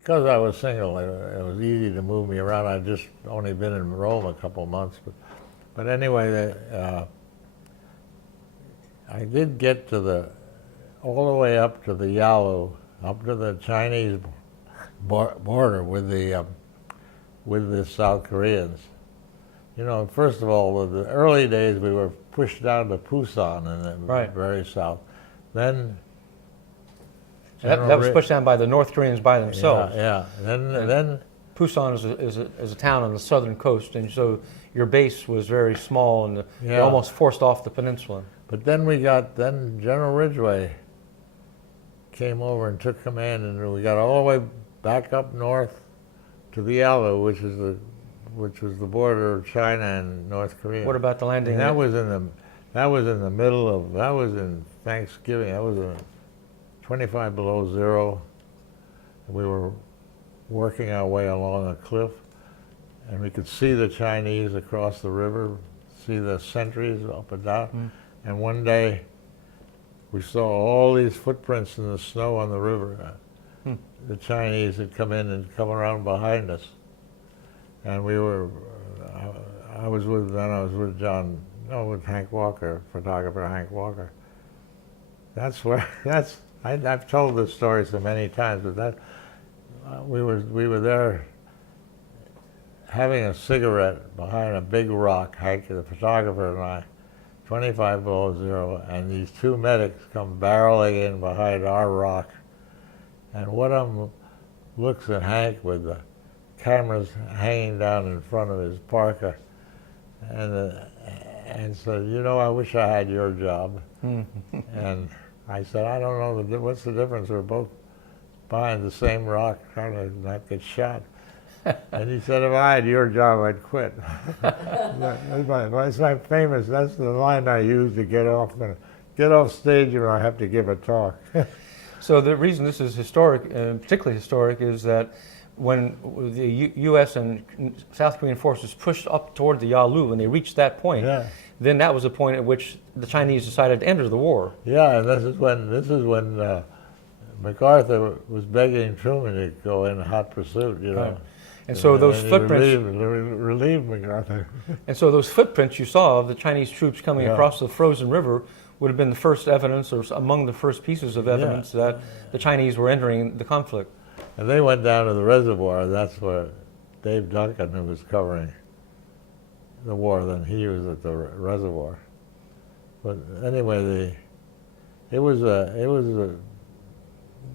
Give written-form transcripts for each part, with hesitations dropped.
Because I was single, it was easy to move me around. I'd just only been in Rome a couple of months. But anyway, I did get to all the way up to the Yalu, up to the Chinese border with the South Koreans. You know, first of all, in the early days we were pushed down to Busan in the very south. Then that was pushed down by the North Koreans by themselves. Yeah. Then Busan is a town on the southern coast, and so your base was very small, and you're almost forced off the peninsula. But then General Ridgway came over and took command, and we got all the way back up north to the Yalu, which was the border of China and North Korea. What about the landing? And that was in Thanksgiving. That was 25 below zero. And we were working our way along a cliff, and we could see the Chinese across the river, see the sentries up and down. And one day, we saw all these footprints in the snow on the river. The Chinese had come in and come around behind us. And I was with Hank Walker, photographer Hank Walker. I've told this story so many times, but we were there having a cigarette behind a big rock, Hank, the photographer and I, 25 below zero, and these two medics come barreling in behind our rock. And one of them looks at Hank with the cameras hanging down in front of his parka, and said, "You know, I wish I had your job." And I said, "I don't know, what's the difference? We're both behind the same rock trying to not get shot." And he said, "If I had your job, I'd quit." That's my famous, that's the line I use to get off stage when I have to give a talk. So the reason this is historic, particularly historic, is that when the U.S. and South Korean forces pushed up toward the Yalu, when they reached that point, then that was the point at which the Chinese decided to enter the war. Yeah, and this is when MacArthur was begging Truman to go in hot pursuit, you know. Right. And so those footprints relieved MacArthur. And so those footprints you saw of the Chinese troops coming across the frozen river would have been the first evidence, or among the first pieces of evidence, that the Chinese were entering the conflict. And they went down to the reservoir. That's where Dave Duncan, who was covering the war, then he was at the reservoir. But anyway,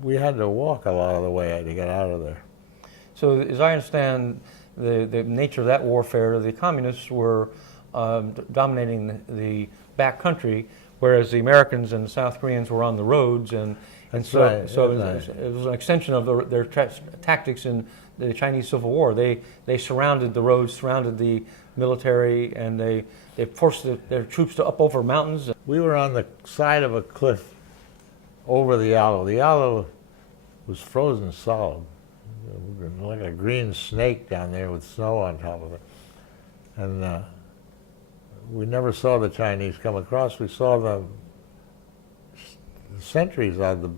we had to walk a lot of the way to get out of there. So as I understand the nature of that warfare, the communists were dominating the back country, whereas the Americans and the South Koreans were on the roads, and so it was an extension of their tactics in the Chinese Civil War. They surrounded the roads, surrounded the military, and they forced their troops to up over mountains. We were on the side of a cliff over the Yalu. The Yalu was frozen solid, like a green snake down there with snow on top of it. And we never saw the Chinese come across. We saw the sentries of the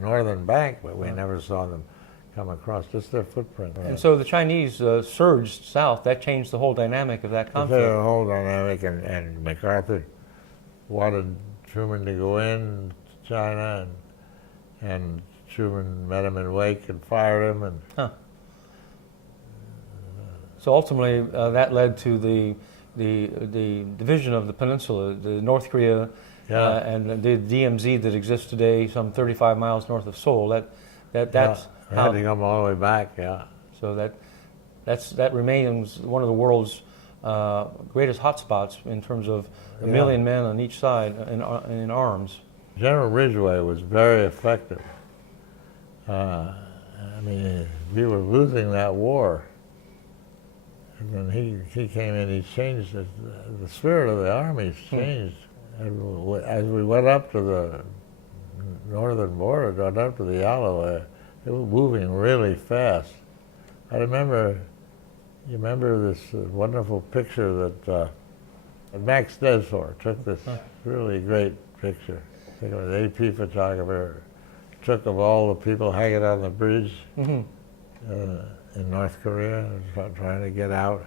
northern bank, but we never saw them come across, just their footprint. And so the Chinese surged south. That changed the whole dynamic of that conflict. The whole dynamic, and MacArthur wanted Truman to go in to China, and Truman met him in Wake and fired him. And so ultimately, that led to the division of the peninsula, the North Korea and the DMZ that exists today, some 35 miles north of Seoul. That's how had to come all the way back. So that remains one of the world's greatest hotspots in terms of a million men on each side in arms. General Ridgway was very effective. I mean, we were losing that war. And then he came in, he changed the spirit of the army changed. As we went up to the northern border, got up to the Yalu, they were moving really fast. I remember, you remember this wonderful picture that Max Desford took, this really great picture. I think it was an AP photographer, took of all the people hanging on the bridge. in North Korea, trying to get out.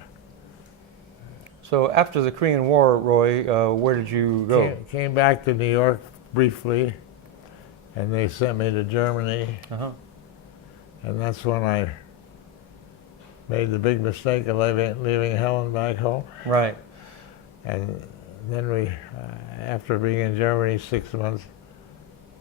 So after the Korean War, Roy, where did you go? Came back to New York briefly, and they sent me to Germany. Uh-huh. And that's when I made the big mistake of leaving Helen back home. Right. And then we, after being in Germany 6 months,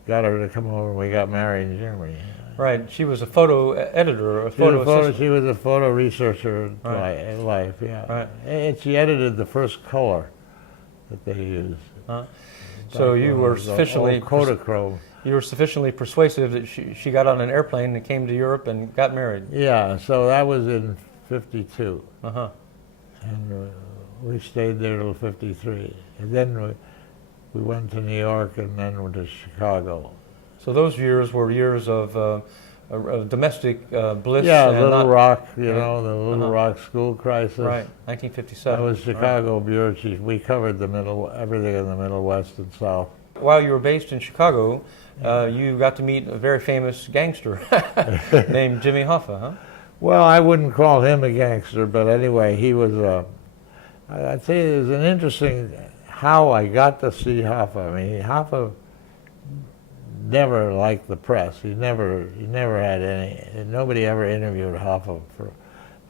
got her to come over and we got married in Germany. Right. She was a photo editor, a photo assistant. She was a photo researcher in Right. life, yeah. Right. And she edited the first color that they used. So you were sufficiently Kodachrome. You were sufficiently persuasive that she got on an airplane and came to Europe and got married. Yeah, so that was in '52. Uh-huh. And we stayed there till '53. And then we went to New York and then went to Chicago. So those years were years of domestic bliss. Yeah, and Little not, Rock, you know, the Little Rock school crisis. Right, 1957. I was Chicago bureau chief. We covered everything in the Middle West and South. While you were based in Chicago, you got to meet a very famous gangster named Jimmy Hoffa, huh? Well, I wouldn't call him a gangster, but anyway, he was I'd say it was an interesting how I got to see Hoffa. I mean, Hoffa never liked the press. He never had any. Nobody ever interviewed Hoffa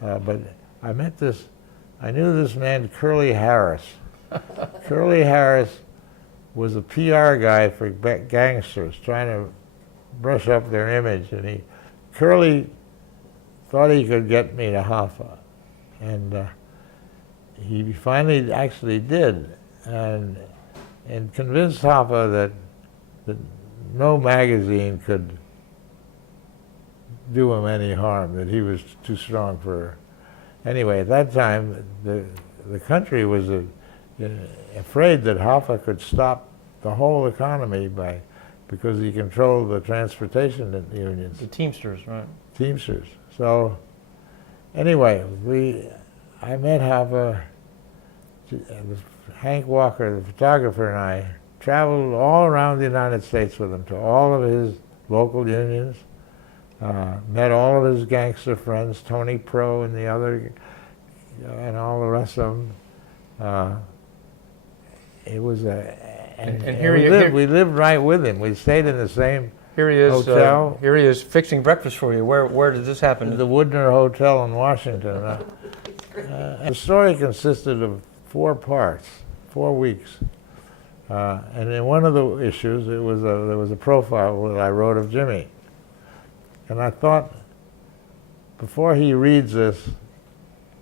but I knew this man Curly Harris. Curly Harris was a PR guy for gangsters, trying to brush up their image, and Curly thought he could get me to Hoffa, and he finally actually did, and convinced Hoffa that no magazine could do him any harm, that he was too strong for her. Anyway, at that time, the country was afraid that Hoffa could stop the whole economy because he controlled the transportation unions. The Teamsters, right? Teamsters. So anyway, I met Hoffa. Hank Walker, the photographer, and I traveled all around the United States with him to all of his local unions. Met all of his gangster friends, Tony Pro and the other, and all the rest of them. It was we lived right with him. We stayed in the same hotel. Here he is fixing breakfast for you. Where did this happen? The Woodner Hotel in Washington. The story consisted of 4 parts, 4 weeks. And in one of the issues, there was a profile that I wrote of Jimmy. And I thought, before he reads this,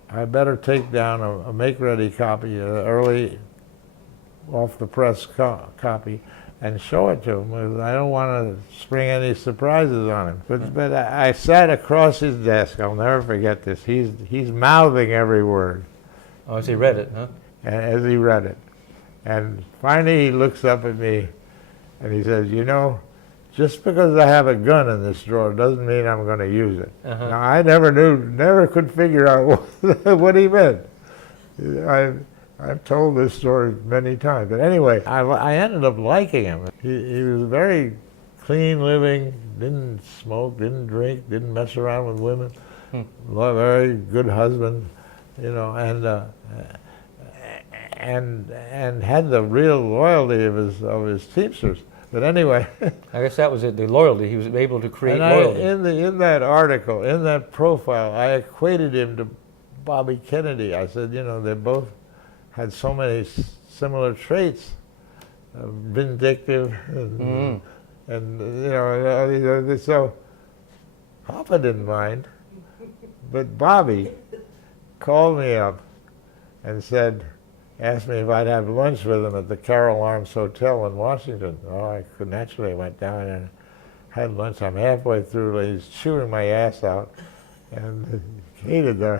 I better take down a make-ready copy, an early off-the-press copy, and show it to him. Because I don't want to spring any surprises on him. But I sat across his desk. I'll never forget this. He's mouthing every word. Oh, as he read it, huh? As he read it. And finally he looks up at me and he says, you know, just because I have a gun in this drawer doesn't mean I'm going to use it. Uh-huh. Now, I never could figure out what he meant. I've told this story many times. But anyway, I ended up liking him. He was very clean living, didn't smoke, didn't drink, didn't mess around with women. Very good husband, you know, and had the real loyalty of his Teamsters. But anyway, I guess that was it. The loyalty. He was able to create loyalty. In that article, in that profile, I equated him to Bobby Kennedy. I said, you know, they both had so many similar traits, vindictive, and you know, so Hoffa didn't mind, but Bobby called me up and asked me if I'd have lunch with him at the Carroll Arms Hotel in Washington. Oh, I naturally went down and had lunch. I'm halfway through, he's chewing my ass out, and hated the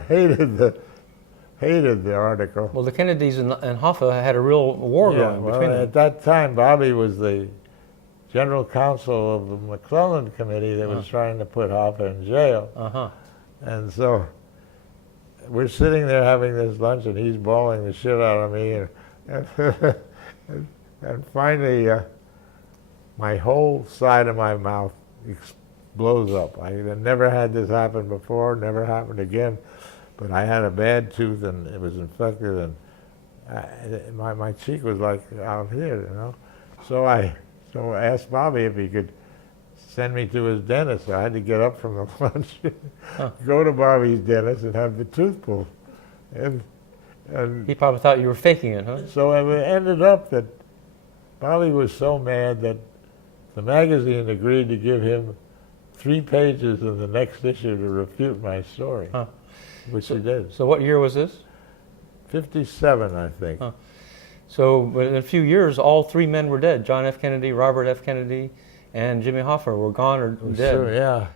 article. Well, the Kennedys and Hoffa had a real war going between them. At that time, Bobby was the general counsel of the McClellan Committee that was trying to put Hoffa in jail. And so we're sitting there having this lunch, and he's bawling the shit out of me, and finally, my whole side of my mouth blows up. I had never had this happen before, never happened again, but I had a bad tooth and it was infected, and my cheek was like out here, you know. So I asked Bobby if he could send me to his dentist. I had to get up from the lunch, go to Bobby's dentist and have the tooth pulled. And He probably thought you were faking it, huh? so it ended up that Bobby was so mad that the magazine agreed to give him 3 pages in the next issue to refute my story, which he did. So what year was this? 57, I think. So in a few years, all 3 men were dead. John F. Kennedy, Robert F. Kennedy, and Jimmy Hoffa were gone or dead. So, yeah.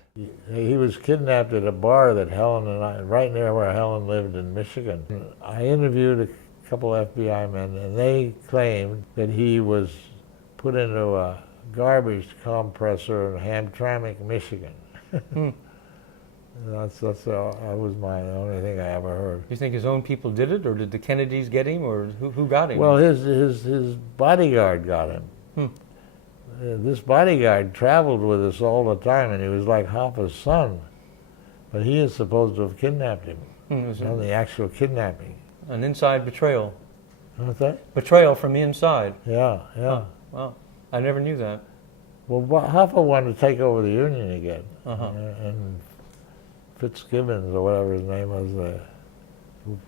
He was kidnapped at a bar that Helen and I, right near where Helen lived in Michigan. I interviewed a couple FBI men, and they claimed that he was put into a garbage compressor in Hamtramck, Michigan. That was the only thing I ever heard. You think his own people did it, or did the Kennedys get him, or who got him? Well, his bodyguard got him. This bodyguard traveled with us all the time, and he was like Hoffa's son. But he is supposed to have kidnapped him. On the actual kidnapping. An inside betrayal. What's that? Betrayal from the inside. Yeah, yeah. Wow, I never knew that. Well, Hoffa wanted to take over the Union again. And Fitzgibbons, or whatever his name was,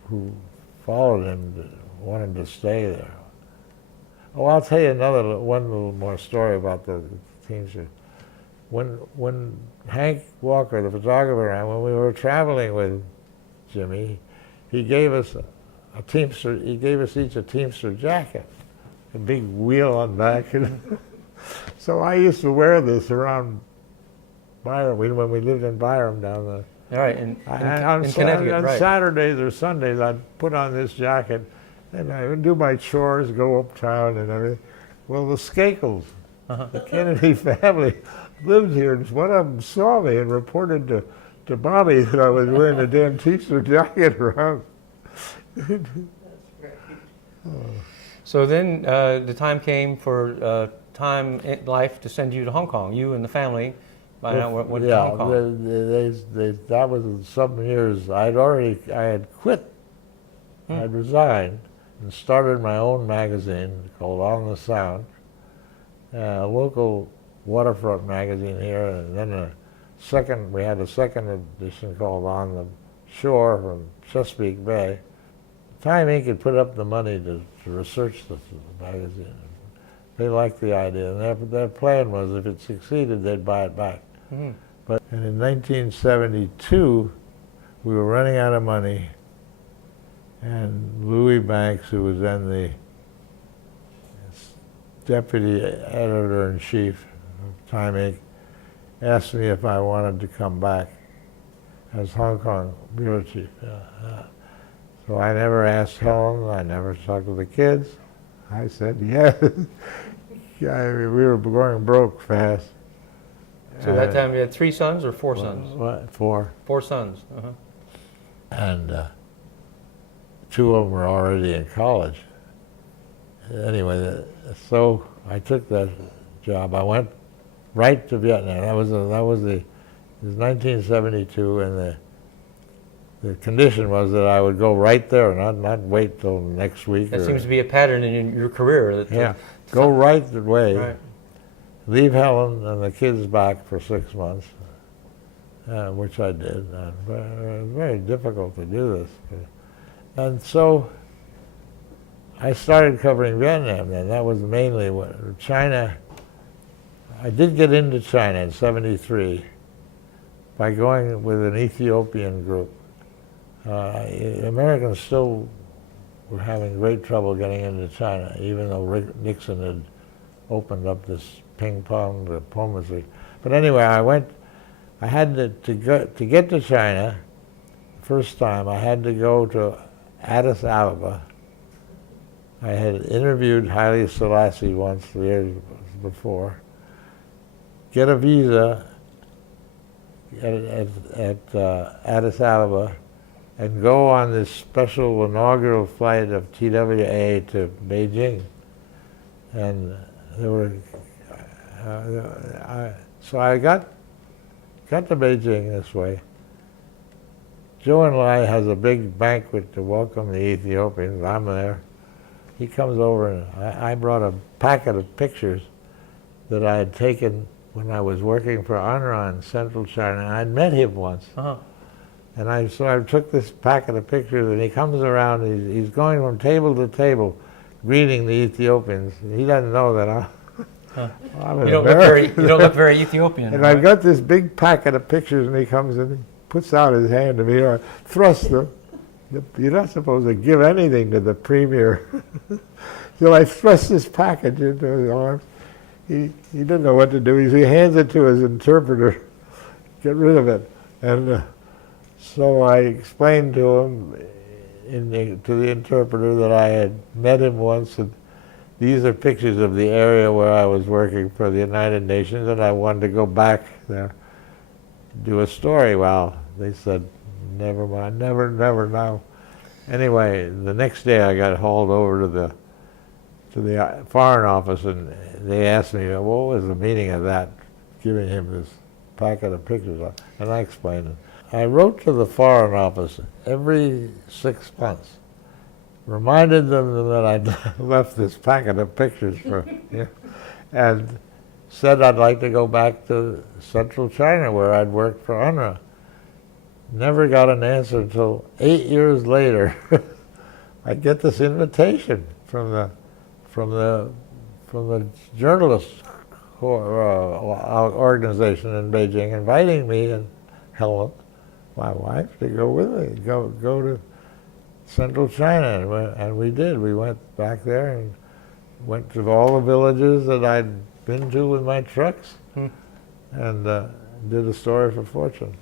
who followed him, wanted to stay there. Oh, I'll tell you one little more story about the Teamster. When Hank Walker, the photographer, and when we were traveling with Jimmy, he gave us a Teamster. He gave us each a Teamster jacket, a big wheel on back. So I used to wear this around Byram when we lived in Byram down there. All right, in Connecticut, on right. Saturdays or Sundays, I'd put on this jacket, and I would do my chores, go uptown and everything. Well, the Skakels, the Kennedy family, lived here, and one of them saw me and reported to Bobby that I was wearing a damn Teamster jacket around. That's great. So then the time came for Time in Life to send you to Hong Kong, you and the family. Went to Hong Kong. That was some years. I had quit. I'd resigned and started my own magazine called On the Sound, a local waterfront magazine here, and then we had a second edition called On the Shore from Chesapeake Bay. Time Inc. had put up the money to research the magazine. They liked the idea, and their plan was if it succeeded, they'd buy it back. And in 1972, we were running out of money, and Louis Banks, who was then the deputy editor-in-chief of Time Inc., asked me if I wanted to come back as Hong Kong bureau chief. So I never asked Helen, I never talked to the kids. I said yes. We were going broke fast. So that time you had 3 sons or 4 sons? What? 4. 4 sons. And 2 of them were already in college. Anyway, so I took that job. I went right to Vietnam. It was 1972, and the condition was that I would go right there, not wait till next week. That seems to be a pattern in your career. Go right the way. Right. Leave Helen and the kids back for 6 months, which I did. It was very difficult to do this. And so I started covering Vietnam then. That was mainly China. I did get into China in '73 by going with an Ethiopian group. Americans still were having great trouble getting into China, even though Nixon had opened up this ping-pong diplomacy. But anyway, I had to get to China the first time. I had to go to Addis Ababa. I had interviewed Haile Selassie once 3 years before. Get a visa at Addis Ababa and go on this special inaugural flight of TWA to Beijing. And there were, so I got got to Beijing this way. Zhou Enlai has a big banquet to welcome the Ethiopians. I'm there. He comes over, and I brought a packet of pictures that I had taken when I was working for UNRWA in central China. And I'd met him once. And so I took this packet of pictures, and he comes around. He's going from table to table, greeting the Ethiopians. He doesn't know that I'm an American. You don't look very Ethiopian. And right? I've got this big packet of pictures, and he comes and he puts out his hand to me, or thrusts them. You're not supposed to give anything to the premier. So I thrust this package into his arms. He didn't know what to do. He hands it to his interpreter. Get rid of it. And so I explained to him, to the interpreter, that I had met him once, and these are pictures of the area where I was working for the United Nations, and I wanted to go back there, do a story. Well, they said, never mind, never now. Anyway, the next day I got hauled over to the Foreign Office, and they asked me, what was the meaning of that, giving him this packet of pictures, and I explained it. I wrote to the Foreign Office every 6 months, reminded them that I'd left this packet of pictures for you, and said I'd like to go back to central China where I'd worked for UNRWA. Never got an answer until 8 years later. I get this invitation from the journalist organization in Beijing, inviting me and Helen, my wife, to go with me, go to central China, and we did. We went back there and went to all the villages that I'd been to with my trucks, and did a story for Fortune.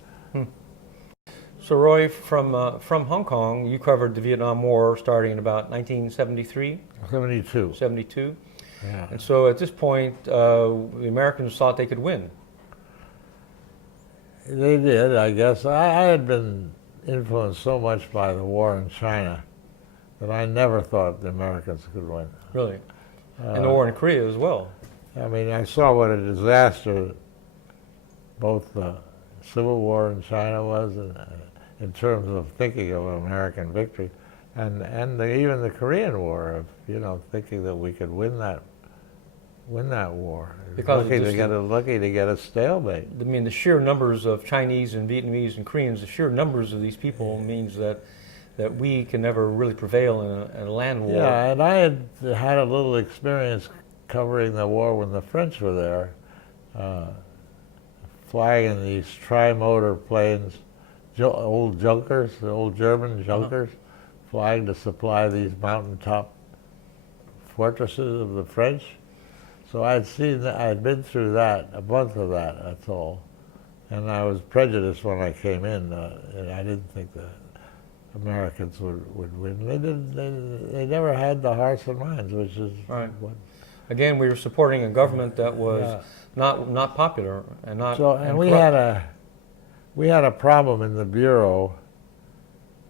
So Roy, from Hong Kong, you covered the Vietnam War starting in about 1973? 72. 72? Yeah. And so at this point, the Americans thought they could win. They did, I guess. I had been influenced so much by the war in China that I never thought the Americans could win. Really? And the war in Korea as well. I mean, I saw what a disaster both the Civil War in China was in terms of thinking of an American victory, and even the Korean War, of thinking that we could win that war. Because lucky to get a stalemate. I mean, the sheer numbers of Chinese and Vietnamese and Koreans, the sheer numbers of these people means that we can never really prevail in a land war. Yeah, and I had a little experience covering the war when the French were there, flying in these tri-motor planes, old Junkers, the old German Junkers, flying to supply these mountaintop fortresses of the French. So I'd been through that, a month of that, that's all. And I was prejudiced when I came in. And I didn't think the Americans would win. They never had the hearts and minds, which is what. Again, we were supporting a government that was not popular and not. So we had a problem in the bureau.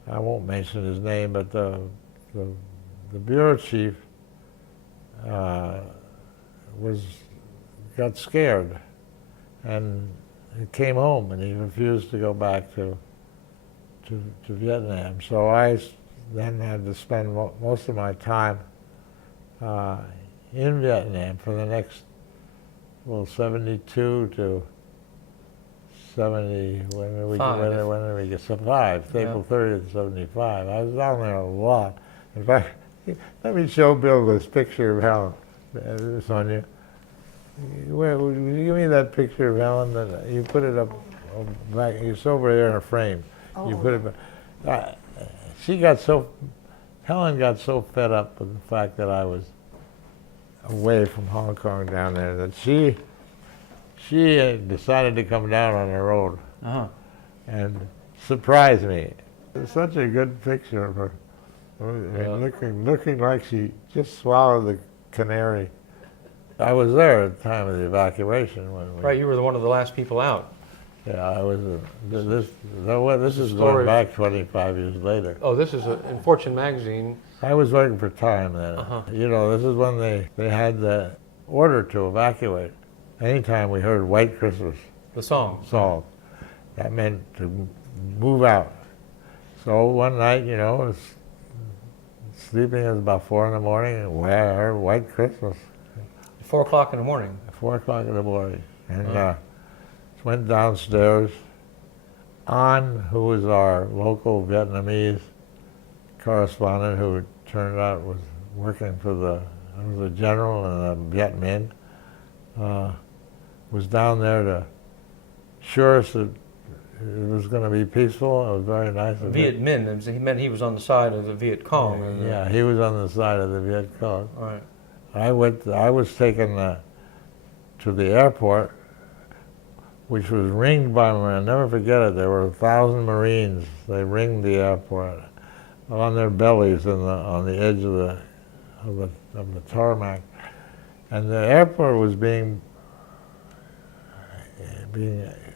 I won't mention his name, but the bureau chief got scared, and he came home, and he refused to go back to Vietnam. So I then had to spend most of my time in Vietnam for the next 72 to 70. When did we get 5? April 30th, 75. I was down there a lot. In fact, let me show Bill this picture of Helen. It's on you. Will you give me that picture of Helen? That you put it up back. It's over there in a frame. Oh. You put it back. Helen got so fed up with the fact that I was away from Hong Kong down there that she decided to come down on her own and surprise me. It's such a good picture of her, looking like she just swallowed the canary. I was there at the time of the evacuation. Right, you were one of the last people out. Yeah, I was. This is going back 25 years later. Oh, this is in Fortune magazine. I was working for Time then. This is when they had the order to evacuate. Anytime we heard White Christmas, the song, That meant to move out. So one night, you know, I was sleeping. It was about 4 in the morning, and where White Christmas. 4 o'clock in the morning. 4 o'clock in the morning, and went downstairs. An, who was our local Vietnamese correspondent, who turned out was working for was a general in the Viet Minh, was down there to assure us that it was going to be peaceful. It was very nice. Viet Minh, he meant he was on the side of the Viet Cong. Yeah, he was on the side of the Viet Cong. All right. I was taken to the airport, which was ringed by, I'll never forget it, there were 1,000 Marines. They ringed the airport on their bellies on the edge of the tarmac. And the airport was being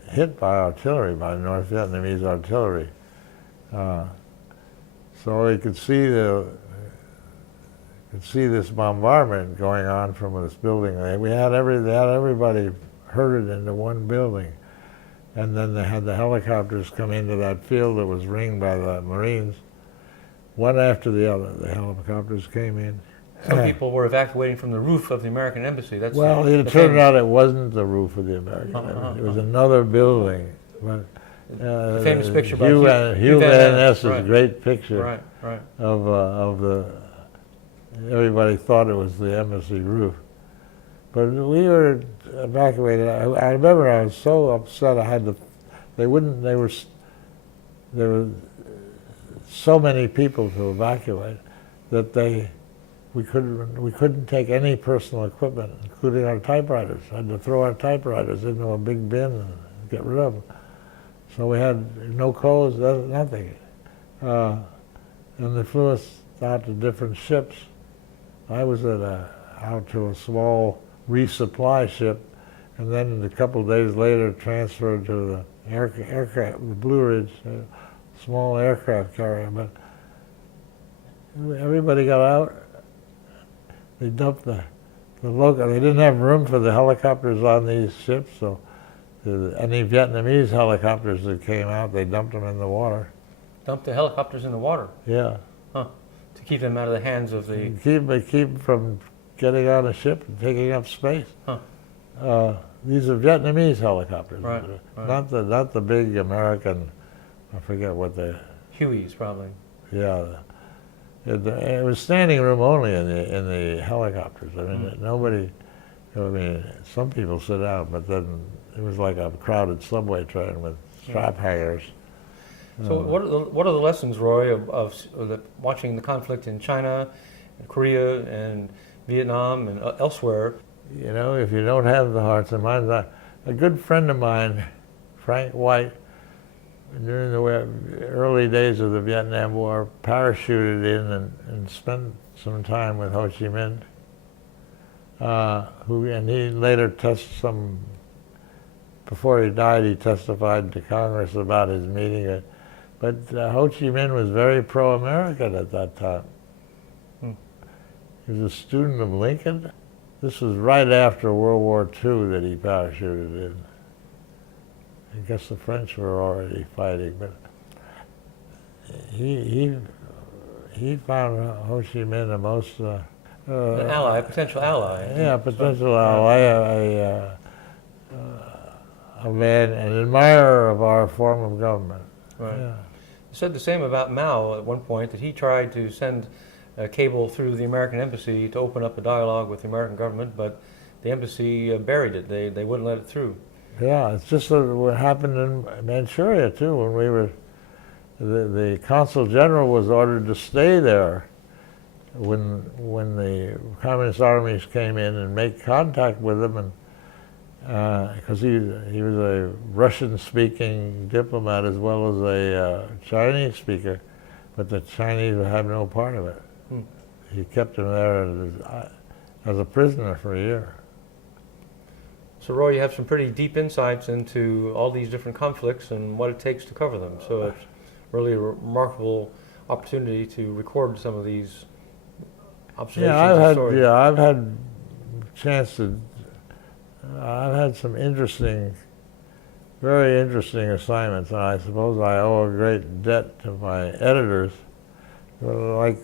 hit by artillery, by North Vietnamese artillery. So we could see this bombardment going on from this building. They had everybody herded into one building, and then they had the helicopters come into that field that was ringed by the Marines, one after the other. The helicopters came in. Some people were evacuating from the roof of the American embassy. That's it turned out it wasn't the roof of the American embassy. It was another building. But, the famous picture by Hugh Van Ness's great picture right. of the. Everybody thought it was the embassy roof, but we were evacuated. I remember I was so upset. There were so many people to evacuate that we couldn't take any personal equipment, including our typewriters. I had to throw our typewriters into a big bin and get rid of them. So we had no clothes, nothing. And they flew us out to different ships. I was out to a small resupply ship, and then a couple of days later transferred to the aircraft, the Blue Ridge, small aircraft carrier. But everybody got out. They dumped the local. They didn't have room for the helicopters on these ships, so any Vietnamese helicopters that came out, they dumped them in the water. Dumped the helicopters in the water? Yeah. Huh. To keep them out of the hands of the... Keep from getting on a ship and taking up space. Huh. These are Vietnamese helicopters. Right. Not the big American, I forget what they... Hueys, probably. Yeah. It was standing room only in the helicopters. I mean, nobody... I mean, some people sit out, but then it was like a crowded subway train with strap hangers. So what are the lessons, Roy, of watching the conflict in China, and Korea, and Vietnam, and elsewhere? You know, if you don't have the hearts and minds, a good friend of mine, Frank White, during the early days of the Vietnam War, parachuted in and spent some time with Ho Chi Minh, and he later before he died, he testified to Congress about his meeting it. But Ho Chi Minh was very pro-American at that time. He was a student of Lincoln. This was right after World War II that he parachuted in. I guess the French were already fighting, but he found Ho Chi Minh the most... an ally, a potential ally. Yeah, a potential ally, a man, an admirer of our form of government. Right. Yeah. You said the same about Mao at one point, that he tried to send a cable through the American embassy to open up a dialogue with the American government, but the embassy buried it. They wouldn't let it through. Yeah, it's just what happened in Manchuria too. When we were, the consul general was ordered to stay there when the communist armies came in and make contact with him, and because he was a Russian-speaking diplomat as well as a Chinese speaker, but the Chinese would have no part of it. He kept him there as a prisoner for a year. So Roy, you have some pretty deep insights into all these different conflicts and what it takes to cover them. So it's really a remarkable opportunity to record some of these observations and stories. Yeah, I've had chance to. I've had some interesting, very interesting assignments, and I suppose I owe a great debt to my editors. Like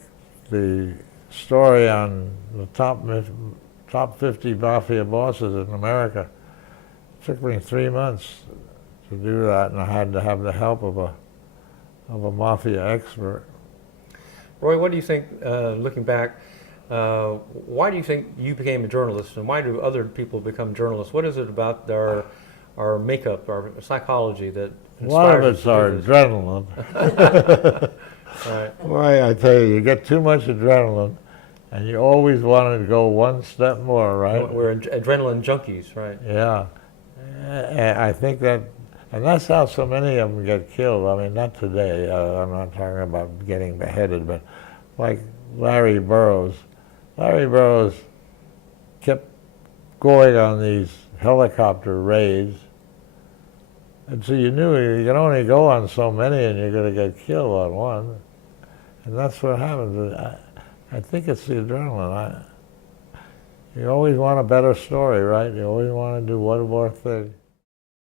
the story on the top 50 mafia bosses in America. It took me 3 months to do that, and I had to have the help of a mafia expert. Roy, what do you think, looking back, why do you think you became a journalist, and why do other people become journalists? What is it about our makeup, our psychology that inspires One of us it's to do our this? adrenaline. Right. Why, I tell you get too much adrenaline, and you always want to go one step more, right? We're adrenaline junkies, right? Yeah. I think that, and that's how so many of them get killed. I mean, not today. I'm not talking about getting beheaded, but like Larry Burroughs. Larry Burroughs kept going on these helicopter raids, and so you knew you can only go on so many, and you're going to get killed on one. And that's what happens. I think it's the adrenaline. You always want a better story, right? You always want to do one more thing.